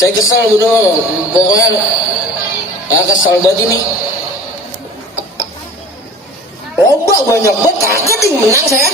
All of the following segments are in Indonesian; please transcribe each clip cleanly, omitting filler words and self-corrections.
Saya kesel udah, pokoknya kesel banget ini. Lomba banyak banget, kagak ada yang menang saya.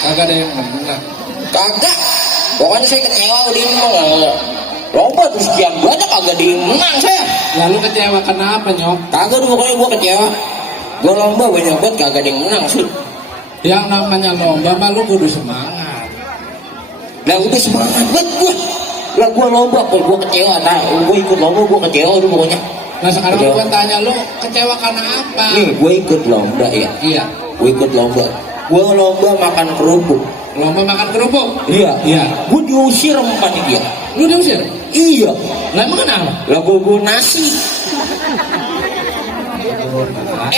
Kagak ada yang menang. Kagak. Pokoknya saya kecewa udah ini mah. Lomba tuh sekian banyak kagak ada yang menang saya. Lalu kecewa kenapa nyok? Kagak tuh pokoknya gua kecewa. Gua lomba banyak banget kagak ada yang menang sih. Yang namanya lomba mah lu kudu semangat. Lah udah semangat banget gua. Lah gua lomba kok gua kecewa. Nah, gua ikut lomba gua kecewa udah pokoknya. Nah sekarang Kecewa. gua tanya lu kecewa karena apa? Nih gua ikut lomba ya. Iya. Gua ikut lomba. Gua lomba makan kerupuk. Lomba makan kerupuk. Iya. Iya. Gua diusir sama panitia. Lu diusir? Iya. Lah emang kenapa? Lah gua nasi.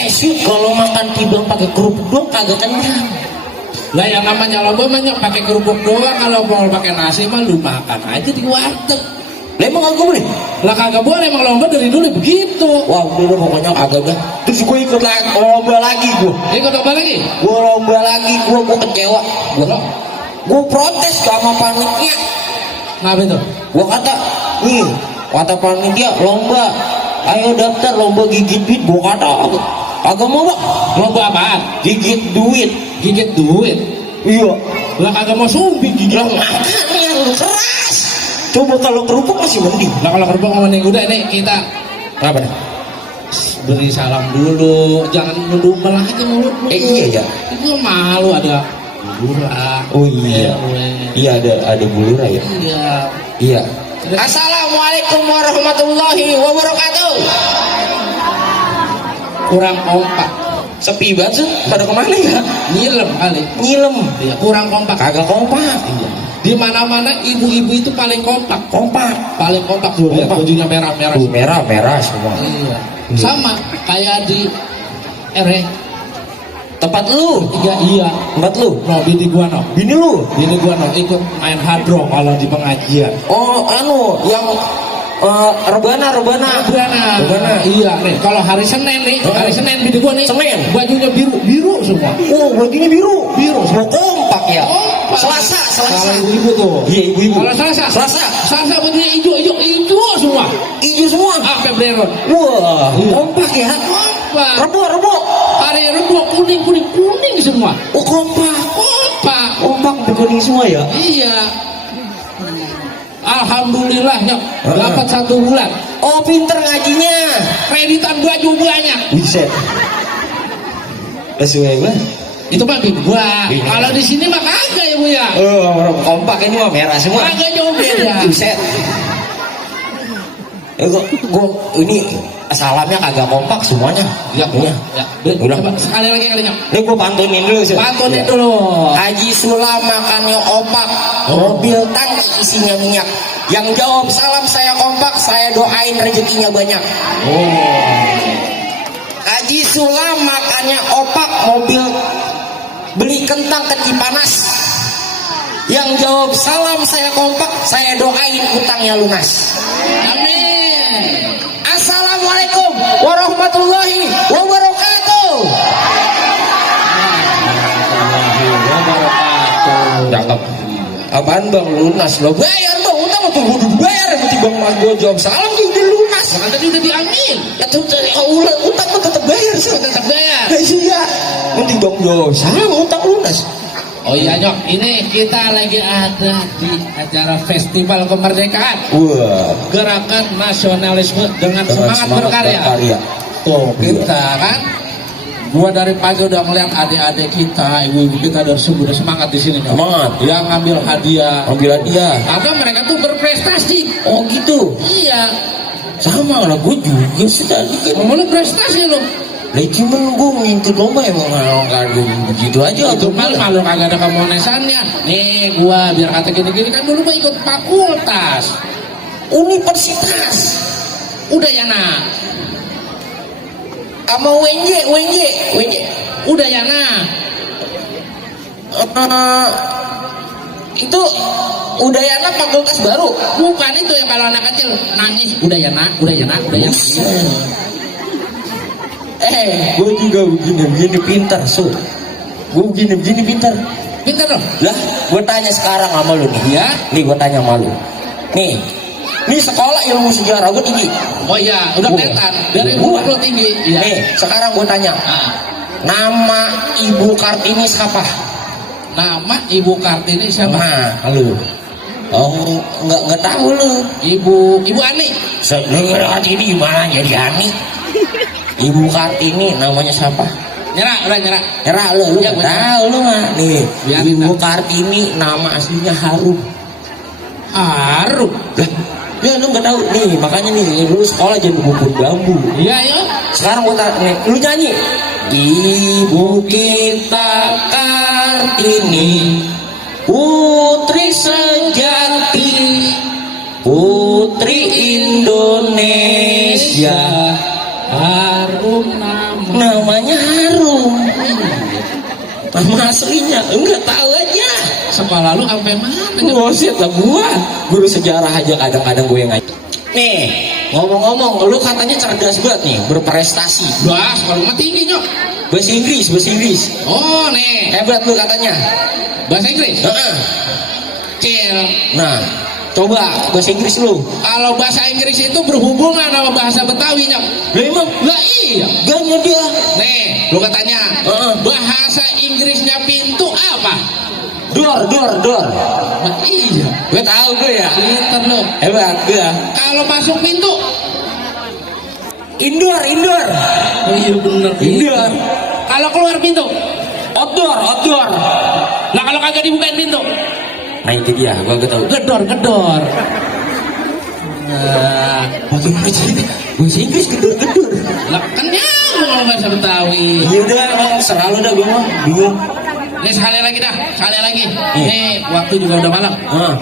Sih kalau makan kibang pakai kerupuk doang kagak kenyang. Lah yang namanya lomba mah nyok pakai kerupuk doang, kalau mau pakai nasi mah lu makan aja di warteg. Lah emang kagak boleh? Lah kagak boleh, emang lomba dari dulu begitu. Wah udah pokoknya kagak dah. Terus gue ikut lagi lomba lagi gue. Ikut lomba lagi? Gue lomba lagi gue kecewa. Gue protes sama panitia. Kenapa itu? Gue kata, nih kata panitia lomba, ayo daftar lomba gigit duit. Gue kata kagak mau bang. Lomba apaan? Gigit duit. Gigit duit? Iya. Lah kagak mau sumbing gigit. Lah makanya lu keras. Coba kalau kerupuk masih mending. Lah kalau kerupuk mending udah ini kita Apa nih? beri salam dulu, jangan ngedumel aja mulut. Iya ya. Itu malu ada bulura. Oh iya. Iya ada bulura ya. Iya. Iya. Assalamualaikum warahmatullahi wabarakatuh. Kurang kompak. Sepi banget sih. Pada kemana ya? Nyilem kali. Nyilem. Iya, kurang kompak. Kagak kompak. Iya. Di mana-mana ibu-ibu itu paling kompak. Kompak. Paling kompak tuh, lihat Kompak. bajunya merah-merah. Tuh merah semua. Iya. Sama kayak di RE. Tempat lu. Iya. Tempat lu. No, bini gua no. Bini lu. Bini gua no ikut main hadro kalau di pengajian. Oh, yang rebana. Iya nih. Kalau hari Senin nih, hari Senin bini gua nih. Senin. Bajunya biru semua. Oh, bajunya biru. Biru. Semua kompak ya. Kompak. Selasa. Kalau ibu-ibu tuh. Iya, ibu-ibu. Kalau Selasa bajunya hijau semua. Hijau semua. Sampai beron. Wah, Iya. kompak ya. Kompak. Rebo. Hari Rebo kuning semua. Oh, kompak kuning semua ya. Iya. Alhamdulillah ya, dapat 1 bulan. Oh, pinter ngajinya. Kreditan baju banyak. Bisa. Sesuai banget. Itu mah bini gua. Iya. Kalau di sini mah kagak ya bu ya. Oh, kompak ini mah merah semua. Kagak jauh beda. Buset. Gua ini salamnya kagak kompak semuanya. Ya, Iya. ya. Udah. Coba sekali lagi kalinya. Ini gua pantunin dulu sih. Pantunin Ya. dulu. Haji Sulam makannya kompak, mobil tangki isinya minyak. Yang jawab salam saya kompak, saya doain rezekinya banyak. Haji Sulam makannya opak, mobil beli kentang ke Cipanas. Yang jawab salam saya kompak, saya doain utangnya lunas. Amin. Assalamualaikum warahmatullahi wabarakatuh. Cakep. Apaan bang, lunas lo? Bayar bang, utang tuh udah bayar. Bang mas gue jawab salam udah lunas. Kan tadi udah diambil. Itu utang tuh tetap bayar sih. Tetap bayar. Iya. Nanti bang jawab salam utang lunas. Oh iya Nyok, ini kita lagi ada di acara Festival Kemerdekaan. Wah. Gerakan nasionalisme dengan semangat berkarya. Tuh, kita kan. Gua dari pagi udah ngeliat adik-adik kita, ibu-ibu kita udah semangat di sini. Nyok. Semangat. Yang ngambil hadiah. Ambil hadiah. Atau mereka tuh berprestasi. Oh gitu. Iya. Sama lah gue juga sih tadi kan. Mau lu prestasi lu. Lah cuman gue ngikut lomba emang kagak begitu aja. Itu malu kagak ada kemonesannya. Nih gua biar kata gini-gini kan dulu gua ikut fakultas. Universitas. Udah ya nak. Sama WNJ. Udah ya nak. Itu Udayana fakultas baru. Bukan itu yang kalau anak kecil nangis. Udah ya nak. Gue juga begini pintar, Su. Gue begini pintar. Pintar dong. Lah, gue tanya sekarang sama lu nih. Ya. Nih gue tanya sama lu. Nih, Nih sekolah ilmu sejarah gue tinggi. Oh iya, udah kelihatan dari Gua. umur lo tinggi. Iya. Nih sekarang gue tanya, Ah, nama Ibu Kartini siapa? nama Ibu Kartini siapa? Nah, lu. Oh, nggak tahu lu. Ibu Ani. Sebenarnya Kartini gimana jadi Ani? Ibu Kartini namanya siapa? Nyerah, udah nyerah. Nyerah lu Ya, nggak gua tahu lu mah. Nih, Biarin Ibu dah. Kartini nama aslinya Harum. Harum. Lah, ya lu nggak tahu nih, makanya nih lu sekolah jangan bubur bambu. Iya ya. Sekarang gua tanya nih, lu nyanyi. Ibu kita Kartini, putri sejati, putri Indonesia. Harum nama. Namanya Harum. Nama aslinya enggak tahu aja. Sekolah lu sampai mana? Buset lah gua. Guru sejarah aja kadang-kadang gue yang ngajar. Nih, ngomong-ngomong, lu katanya cerdas banget nih, berprestasi. Wah, sekolah mah tinggi nyok. Bahasa Inggris, bahasa Inggris. Oh nih, Hebat lu katanya. bahasa Inggris. Heeh. Cil. Nah, coba bahasa Inggris lu. Kalau bahasa Inggris itu berhubungan sama bahasa Betawi nyok. Lah emang Lah iya. ganya dia. Nih, lu katanya bahasa Inggrisnya pintu apa? Door. Nah, iya. Gue tahu gue ya. Pinter lu. Hebat gue. Kalau masuk pintu, Indoor. oh iya bener. Indoor. Kalau keluar pintu, Outdoor. lah kalau kagak dibukain pintu, Nah itu dia, gue tahu. gedor. Nah, Bahasa Inggris gedor. lah kan nyambung sama bahasa Betawi. Iya udah, emang selalu dah gue mah bingung. Nih sekali lagi. Nih, waktu juga udah malam. Nah,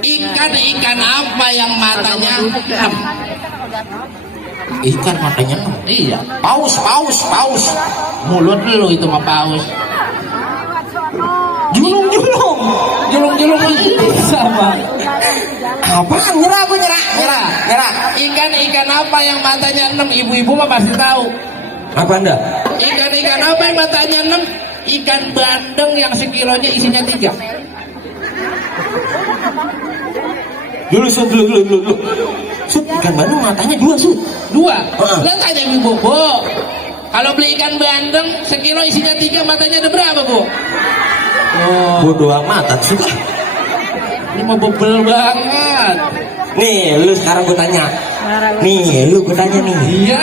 Ikan apa yang matanya 6? ikan matanya. Iya. Paus. Mulut lu itu mah paus. Julung. Julung sama. Apaan? Nyerah. Ikan apa yang matanya 6? Ibu-ibu mah pasti tahu. Apa anda? Ikan apa yang matanya 6? Ikan bandeng yang sekilonya isinya 3. Dulu. Sud, ikan bandeng matanya 2, Sud. 2. Lah tanya ibu, Bu. Kalau beli ikan bandeng sekilo isinya 3, matanya ada berapa, Bu? Oh, Bodoh amat, Sud. ini mau bebel banget. Nih, lu sekarang gue tanya. Nih. Iya.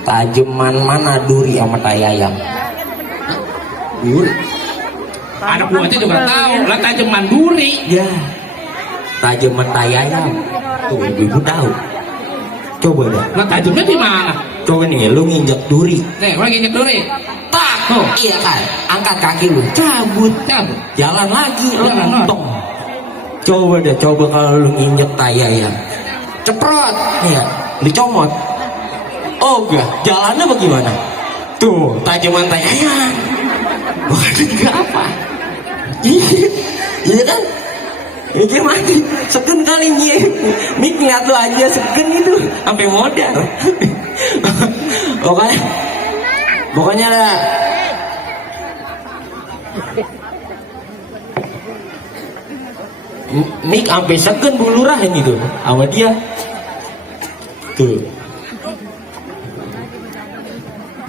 Tajeman mana duri sama tai ayam? Duri. Anak gua aja juga tahu. Lah tajeman duri. Ya. Tajeman tai ayam. Tuh, ibu tahu. Coba deh. Lah tajamnya di mana? Coba nih, lu nginjek duri. Nih, gua nginjek duri. Tak. Oh. Iya kan. Angkat kaki lu. Cabut. Jalan lagi. Jalan, Lontong. Coba kalau lu nginjek tai ayam. Ceprot. Iya. Dicomot. Oh enggak. Jalannya bagaimana? Tuh, tajaman tai ayam. Bukan enggak apa. Iya kan? Ini mati. Segen kali nih. Mik ngeliat lu aja segen itu. Sampai modal. Pokoknya lah. Mik sampai segen bulurahin itu sama dia. Tuh.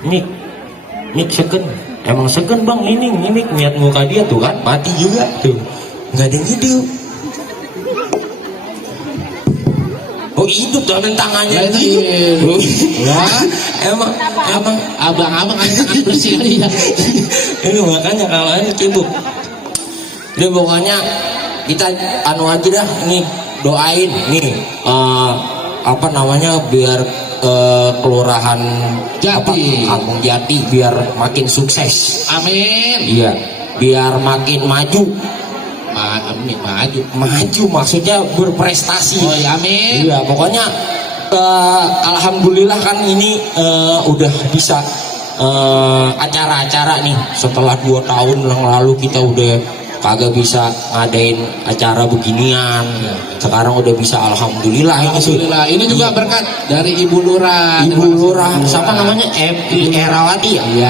Mik segen. Emang segen bang ini Mik niat muka dia tuh kan mati juga tuh. Nggak ada yang hidup. Oh hidup tuh ambil tangannya hidup. Wah, emang abang-abang anak bersih ya. ini makanya kalau ini sibuk. Dia pokoknya kita anu aja dah nih doain nih apa namanya biar kelurahan Jati. Kampung Jati biar makin sukses. Amin. Iya, biar makin maju. Amin, maju. Maksudnya berprestasi. Oh ya, amin. Iya, pokoknya alhamdulillah kan ini udah bisa acara-acara nih setelah 2 tahun yang lalu kita udah kagak bisa ngadain acara beginian. Sekarang udah bisa, alhamdulillah. Alhamdulillah. Ini juga berkat dari Ibu Lurah. Ibu Lurah, siapa namanya? Erawati ya? Iya.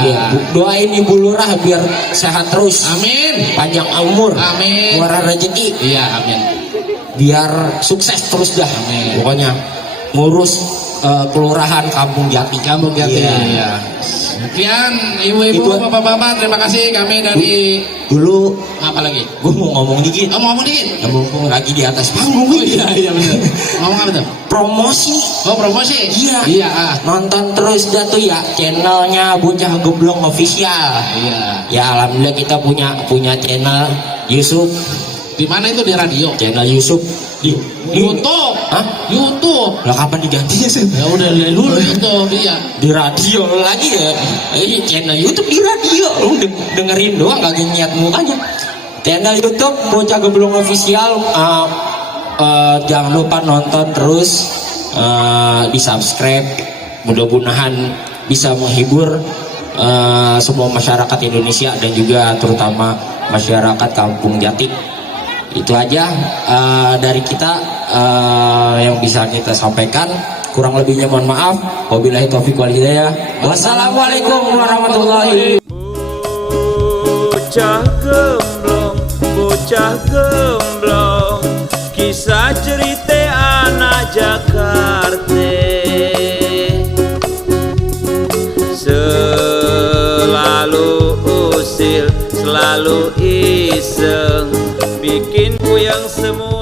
Doain Ibu Lurah biar sehat terus. Amin. Panjang umur. Amin. Murah rezeki. Iya, amin. Biar sukses terus dah. Amin. Pokoknya ngurus kelurahan Kampung Jati. Kampung Jati. Iya. Iya. Sekian ibu-ibu, bapak-bapak, terima kasih kami dari Dulu apa lagi? gue mau ngomong dikit. Oh, ngomong dikit. Ya, mumpung lagi di atas panggung. Oh iya benar. Ngomong apa tuh? Promosi. Oh, promosi. Iya. Iya. Nonton terus dah tuh ya channelnya Bocah Geblong Official. Iya. Ya alhamdulillah kita punya channel Yusuf. Di mana itu, di radio? Channel Yusuf di YouTube. Hah? YouTube. Lah kapan digantinya sih? Ya udah dari dulu YouTube, iya. Di radio lagi ya. Channel YouTube di radio. Lu dengerin doang kagak niat mukanya. Channel YouTube Bocah Geblong Official. Jangan lupa nonton terus, di subscribe. Mudah-mudahan bisa menghibur semua masyarakat Indonesia dan juga terutama masyarakat Kampung Jati. Itu aja dari kita yang bisa kita sampaikan. Kurang lebihnya mohon maaf. Wabillahi taufiq wal hidayah. Wassalamualaikum warahmatullahi. Bocah gemblong, bocah gemblong, kisah cerita anak Jakarta. Selalu usil, selalu iseng, bikin puyeng semua.